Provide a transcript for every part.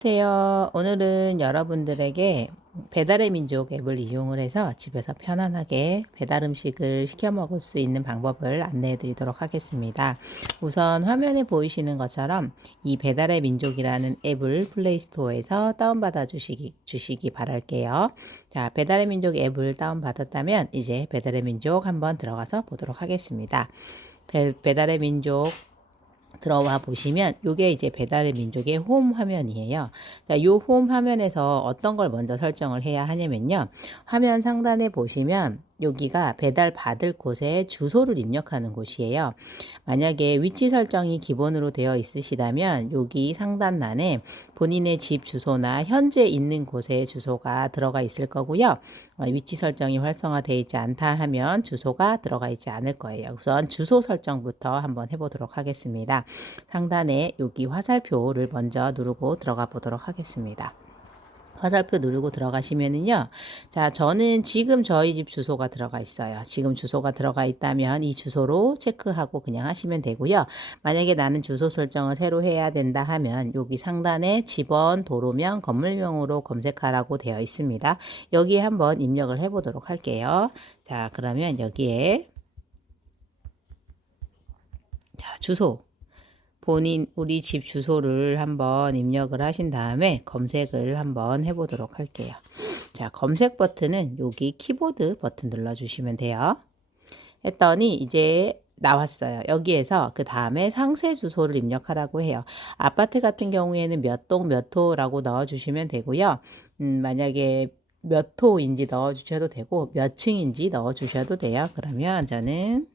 안녕하세요. 오늘은 여러분들에게 배달의 민족 앱을 이용을 해서 집에서 편안하게 배달 음식을 시켜 먹을 수 있는 방법을 안내해 드리도록 하겠습니다. 우선 화면에 보이시는 것처럼 이 배달의 민족이라는 앱을 플레이스토어에서 다운받아 주시기 바랄게요. 자, 배달의 민족 앱을 다운받았다면 이제 배달의 민족 한번 들어가서 보도록 하겠습니다. 배달의 민족 들어와 보시면 요게 이제 배달의 민족의 홈 화면이에요. 자, 요 홈 화면에서 어떤 걸 먼저 설정을 해야 하냐면요. 화면 상단에 보시면 여기가 배달 받을 곳에 주소를 입력하는 곳이에요. 만약에 위치 설정이 기본으로 되어 있으시다면 여기 상단란에 본인의 집 주소나 현재 있는 곳의 주소가 들어가 있을 거고요. 위치 설정이 활성화되어 있지 않다 하면 주소가 들어가 있지 않을 거예요. 우선 주소 설정부터 한번 해보도록 하겠습니다. 상단에 여기 화살표를 먼저 누르고 들어가 보도록 하겠습니다. 화살표 누르고 들어가시면은요. 자, 저는 지금 저희 집 주소가 들어가 있어요. 지금 주소가 들어가 있다면 이 주소로 체크하고 그냥 하시면 되고요. 만약에 나는 주소 설정을 새로 해야 된다 하면 여기 상단에 집원, 도로명, 건물명으로 검색하라고 되어 있습니다. 여기에 한번 입력을 해 보도록 할게요. 자, 그러면 여기에 자, 주소 우리 집 주소를 한번 입력을 하신 다음에 검색을 한번 해보도록 할게요. 자, 검색 버튼은 여기 키보드 버튼 눌러주시면 돼요. 했더니 이제 나왔어요. 여기에서 그 다음에 상세 주소를 입력하라고 해요. 아파트 같은 경우에는 몇 동 몇 호라고 넣어주시면 되고요. 만약에 몇 호인지 넣어주셔도 되고 몇 층인지 넣어주셔도 돼요. 그러면 저는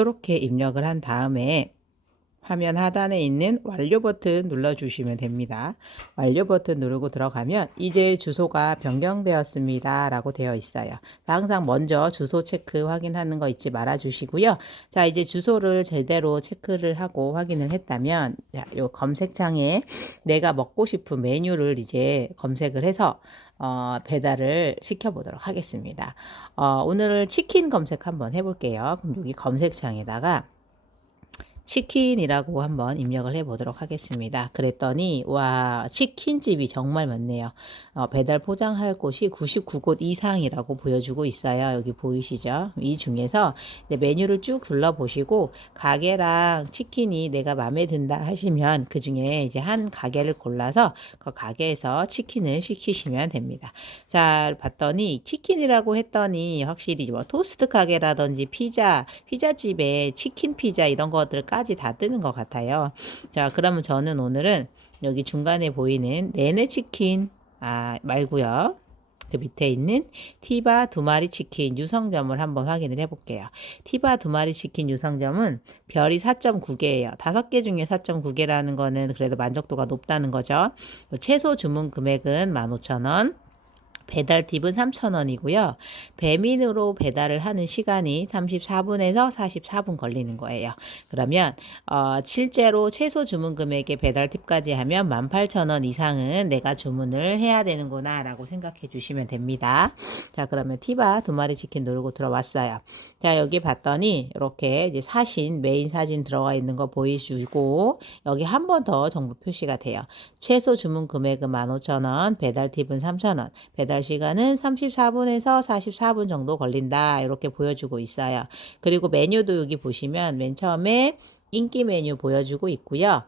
이렇게 입력을 한 다음에 화면 하단에 있는 완료 버튼 눌러주시면 됩니다. 완료 버튼 누르고 들어가면 이제 주소가 변경되었습니다 라고 되어 있어요. 항상 먼저 주소 체크 확인하는 거 잊지 말아 주시고요. 자, 이제 주소를 제대로 체크를 하고 확인을 했다면 자, 요 검색창에 내가 먹고 싶은 메뉴를 이제 검색을 해서 배달을 시켜보도록 하겠습니다. 오늘 치킨 검색 한번 해볼게요. 그럼 여기 검색창에다가 치킨이라고 한번 입력을 해 보도록 하겠습니다. 그랬더니 와, 치킨집이 정말 많네요. 배달 포장할 곳이 99곳 이상이라고 보여주고 있어요. 여기 보이시죠? 이 중에서 메뉴를 쭉 둘러보시고 가게랑 치킨이 내가 마음에 든다 하시면 그 중에 이제 한 가게를 골라서 그 가게에서 치킨을 시키시면 됩니다. 자, 봤더니 치킨이라고 했더니 확실히 뭐 토스트 가게라든지 피자집에 치킨 피자 이런 것들까지 다 뜨는 것 같아요. 자, 그러면 저는 오늘은 여기 중간에 보이는 네네 치킨 말고요. 그 밑에 있는 티바 두 마리 치킨 유성점을 한번 확인을 해볼게요. 티바 두 마리 치킨 유성점은 별이 4.9개예요. 5개 중에 4.9개라는 거는 그래도 만족도가 높다는 거죠. 최소 주문 금액은 15,000원. 배달 팁은 3,000원이고요. 배민으로 배달을 하는 시간이 34분에서 44분 걸리는 거예요. 그러면 실제로 최소 주문 금액의 배달 팁까지 하면 18,000원 이상은 내가 주문을 해야 되는구나 라고 생각해 주시면 됩니다. 자, 그러면 티바 두 마리 치킨 누르고 들어왔어요. 자, 여기 봤더니 이렇게 이제 메인 사진 들어가 있는 거 보이시고 여기 한 번 더 정보 표시가 돼요. 최소 주문 금액은 15,000원, 배달 팁은 3,000원, 배달 시간은 34분에서 44분 정도 걸린다. 이렇게 보여주고 있어요. 그리고 메뉴도 여기 보시면 맨 처음에 인기 메뉴 보여주고 있고요.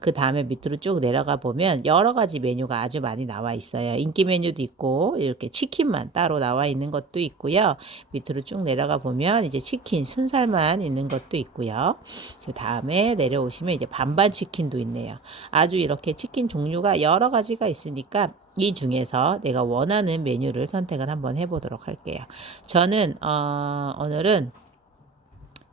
그 다음에 밑으로 쭉 내려가 보면 여러 가지 메뉴가 아주 많이 나와 있어요. 인기 메뉴도 있고 이렇게 치킨만 따로 나와 있는 것도 있고요. 밑으로 쭉 내려가 보면 이제 치킨 순살만 있는 것도 있고요. 그 다음에 내려오시면 이제 반반 치킨도 있네요. 아주 이렇게 치킨 종류가 여러 가지가 있으니까 이 중에서 내가 원하는 메뉴를 선택을 한번 해보도록 할게요. 저는 오늘은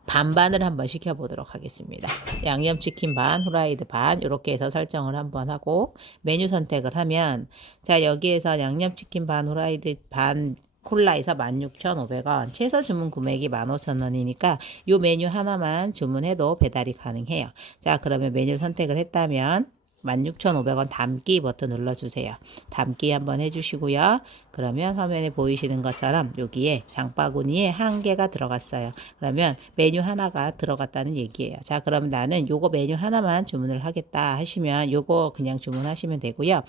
반반을 한번 시켜보도록 하겠습니다. 양념치킨 반, 후라이드 반 이렇게 해서 설정을 한번 하고 메뉴 선택을 하면 자, 여기에서 양념치킨 반, 후라이드 반 콜라에서 16,500원, 최소 주문 금액이 15,000원이니까 이 메뉴 하나만 주문해도 배달이 가능해요. 자, 그러면 메뉴 선택을 했다면 16,500원 담기 버튼 눌러주세요. 담기 한번 해주시고요. 그러면 화면에 보이시는 것처럼 여기에 장바구니에 한 개가 들어갔어요. 그러면 메뉴 하나가 들어갔다는 얘기예요. 자, 그럼 나는 요거 메뉴 하나만 주문을 하겠다 하시면 요거 그냥 주문하시면 되고요.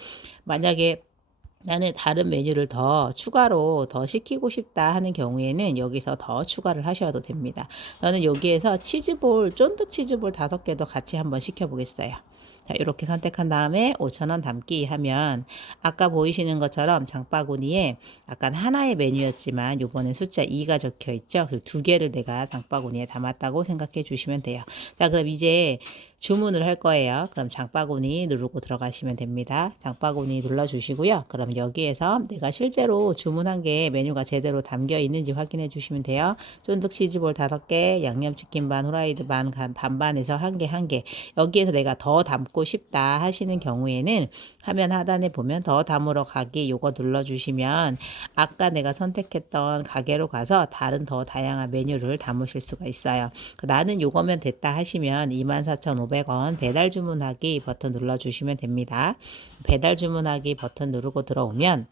만약에 나는 다른 메뉴를 더 추가로 더 시키고 싶다 하는 경우에는 여기서 더 추가를 하셔도 됩니다. 저는 여기에서 치즈볼, 쫀득 치즈볼 5개도 같이 한번 시켜 보겠어요. 자, 이렇게 선택한 다음에 5,000원 담기 하면 아까 보이시는 것처럼 장바구니에 약간 하나의 메뉴였지만 요번에 숫자 2가 적혀 있죠. 그 2개를 내가 장바구니에 담았다고 생각해 주시면 돼요. 자, 그럼 이제 주문을 할 거예요. 그럼 장바구니 누르고 들어가시면 됩니다. 장바구니 눌러주시고요. 그럼 여기에서 내가 실제로 주문한 게 메뉴가 제대로 담겨 있는지 확인해 주시면 돼요. 쫀득 치즈볼 5개, 양념치킨 반, 후라이드 반, 반반에서 한 개. 여기에서 내가 더 담고 싶다 하시는 경우에는 화면 하단에 보면 더 담으러 가기 요거 눌러주시면 아까 내가 선택했던 가게로 가서 다른 더 다양한 메뉴를 담으실 수가 있어요. 나는 요거면 됐다 하시면 24,500원 배달 주문하기 버튼 눌러주시면 됩니다. 배달 주문하기 버튼 누르고 들어오면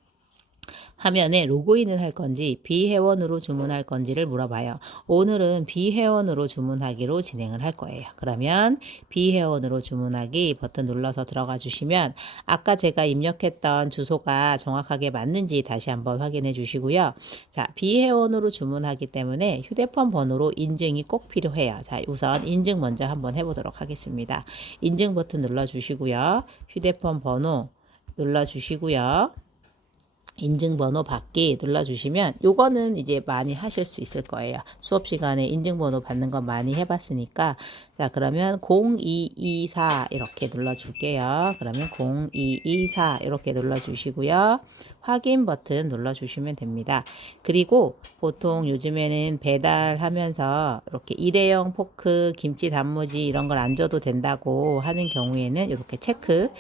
화면에 로그인을 할 건지 비회원으로 주문할 건지를 물어봐요. 오늘은 비회원으로 주문하기로 진행을 할 거예요. 그러면 비회원으로 주문하기 버튼 눌러서 들어가 주시면 아까 제가 입력했던 주소가 정확하게 맞는지 다시 한번 확인해 주시고요. 자, 비회원으로 주문하기 때문에 휴대폰 번호로 인증이 꼭 필요해요. 자, 우선 인증 먼저 한번 해보도록 하겠습니다. 인증 버튼 눌러주시고요. 휴대폰 번호 눌러주시고요. 인증번호 받기 눌러주시면 요거는 이제 많이 하실 수 있을 거예요. 수업 시간에 인증번호 받는 건 많이 해봤으니까 자, 그러면 0224 이렇게 눌러줄게요. 그러면 0224 이렇게 눌러주시고요. 확인 버튼 눌러주시면 됩니다. 그리고 보통 요즘에는 배달하면서 이렇게 일회용 포크, 김치 단무지 이런 걸 안 줘도 된다고 하는 경우에는 이렇게 체크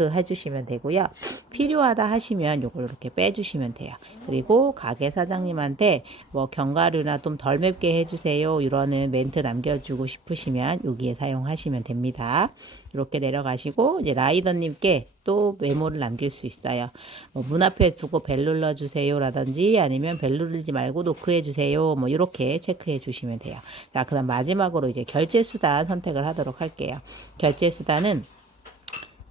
해주시면 되고요. 필요하다 하시면 요걸 이렇게 빼주시면 돼요. 그리고 가게 사장님한테 뭐 견과류나 좀 덜 맵게 해주세요 이러는 멘트 남겨주고 싶으시면 여기에 사용하시면 됩니다. 이렇게 내려가시고 이제 라이더님께 또 메모를 남길 수 있어요. 뭐 문 앞에 두고 벨 눌러주세요 라든지 아니면 벨 누르지 말고 노크해 주세요 뭐 이렇게 체크해 주시면 돼요. 자, 그다음 마지막으로 이제 결제 수단 선택을 하도록 할게요. 결제 수단은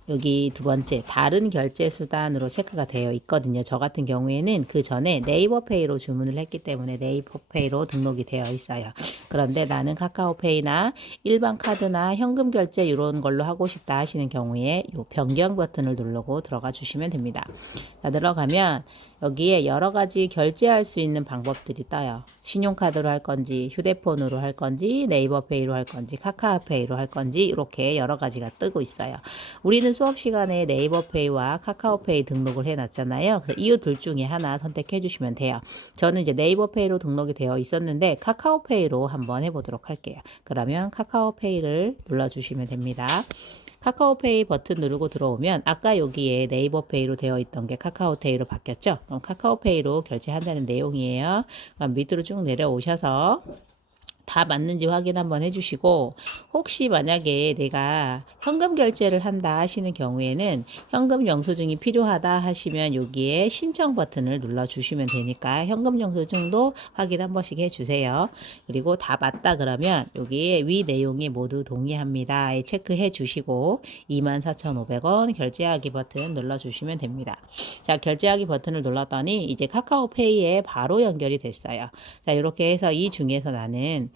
여기 두 번째 다른 결제 수단으로 체크가 되어 있거든요. 저 같은 경우에는 그 전에 네이버페이로 주문을 했기 때문에 네이버페이로 등록이 되어 있어요. 그런데 나는 카카오페이나 일반 카드나 현금 결제 이런 걸로 하고 싶다 하시는 경우에 이 변경 버튼을 누르고 들어가 주시면 됩니다. 자, 들어가면 여기에 여러 가지 결제할 수 있는 방법들이 떠요. 신용카드로 할 건지, 휴대폰으로 할 건지, 네이버페이로 할 건지, 카카오페이로 할 건지 이렇게 여러 가지가 뜨고 있어요. 우리는 수업 시간에 네이버페이와 카카오페이 등록을 해놨잖아요. 그래서 이 둘 중에 하나 선택해 주시면 돼요. 저는 이제 네이버페이로 등록이 되어 있었는데 카카오페이로 한번 해보도록 할게요. 그러면 카카오페이를 눌러주시면 됩니다. 카카오페이 버튼 누르고 들어오면 아까 여기에 네이버페이로 되어 있던 게 카카오페이로 바뀌었죠. 그럼 카카오페이로 결제한다는 내용이에요. 그럼 밑으로 쭉 내려오셔서 다 맞는지 확인 한번 해주시고 혹시 만약에 내가 현금 결제를 한다 하시는 경우에는 현금 영수증이 필요하다 하시면 여기에 신청 버튼을 눌러주시면 되니까 현금 영수증도 확인 한 번씩 해주세요. 그리고 다 맞다 그러면 여기에 위 내용이 모두 동의합니다. 체크해 주시고 24,500원 결제하기 버튼 눌러주시면 됩니다. 자, 결제하기 버튼을 눌렀더니 이제 카카오페이에 바로 연결이 됐어요. 자, 이렇게 해서 이 중에서 나는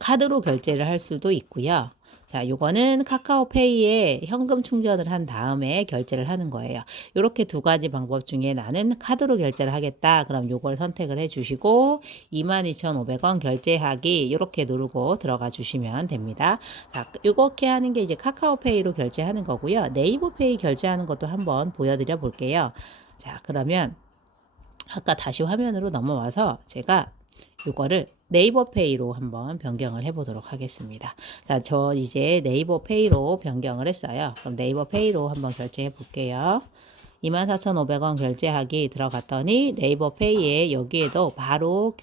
카드로 결제를 할 수도 있고요. 자, 요거는 카카오페이에 현금 충전을 한 다음에 결제를 하는 거예요. 이렇게 두 가지 방법 중에 나는 카드로 결제를 하겠다. 그럼 요걸 선택을 해 주시고 22,500원 결제하기 이렇게 누르고 들어가 주시면 됩니다. 자, 이렇게 하는 게 이제 카카오페이로 결제하는 거고요. 네이버페이 결제하는 것도 한번 보여드려 볼게요. 자, 그러면 아까 다시 화면으로 넘어와서 제가 이거를 네이버페이로 한번 변경을 해보도록 하겠습니다. 자, 저 이제 네이버페이로 변경을 했어요. 그럼 네이버페이로 한번 결제해 볼게요. 24,500원 결제하기 들어갔더니 네이버페이에 여기에도 바로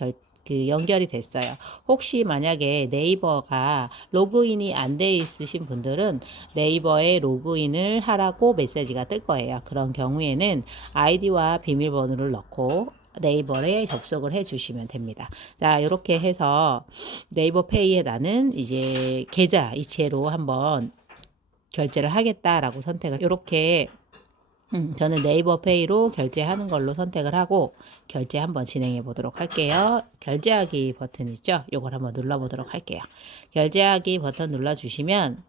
그 연결이 됐어요. 혹시 만약에 네이버가 로그인이 안 돼 있으신 분들은 네이버에 로그인을 하라고 메시지가 뜰 거예요. 그런 경우에는 아이디와 비밀번호를 넣고 네이버에 접속을 해 주시면 됩니다. 자, 이렇게 해서 네이버 페이에 나는 이제 계좌 이체로 한번 결제를 하겠다라고 선택을 이렇게 저는 네이버 페이로 결제하는 걸로 선택을 하고 결제 한번 진행해 보도록 할게요. 결제하기 버튼 있죠? 요걸 한번 눌러 보도록 할게요. 결제하기 버튼 눌러 주시면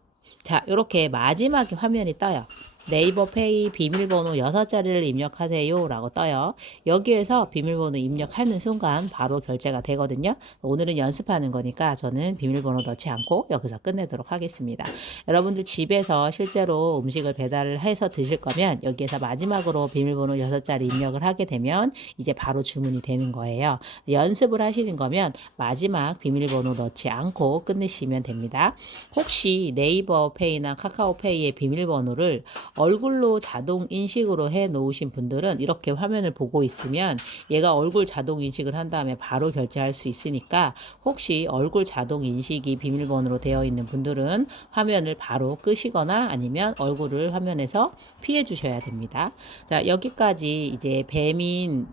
자, 이렇게 마지막에 화면이 떠요. 네이버 페이 비밀번호 6자리를 입력하세요 라고 떠요. 여기에서 비밀번호 입력하는 순간 바로 결제가 되거든요. 오늘은 연습하는 거니까 저는 비밀번호 넣지 않고 여기서 끝내도록 하겠습니다. 여러분들 집에서 실제로 음식을 배달을 해서 드실 거면 여기에서 마지막으로 비밀번호 6자리 입력을 하게 되면 이제 바로 주문이 되는 거예요. 연습을 하시는 거면 마지막 비밀번호 넣지 않고 끝내시면 됩니다. 혹시 네이버 페이나 카카오페이의 비밀번호를 얼굴로 자동 인식으로 해 놓으신 분들은 이렇게 화면을 보고 있으면 얘가 얼굴 자동 인식을 한 다음에 바로 결제할 수 있으니까 혹시 얼굴 자동 인식이 비밀번호로 되어 있는 분들은 화면을 바로 끄시거나 아니면 얼굴을 화면에서 피해 주셔야 됩니다. 자, 여기까지 이제 배민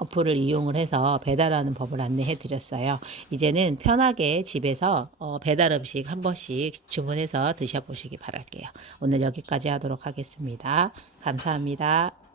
어플을 이용을 해서 배달하는 법을 안내해 드렸어요. 이제는 편하게 집에서 배달 음식 한 번씩 주문해서 드셔보시기 바랄게요. 오늘 여기까지 하도록 하겠습니다. 감사합니다.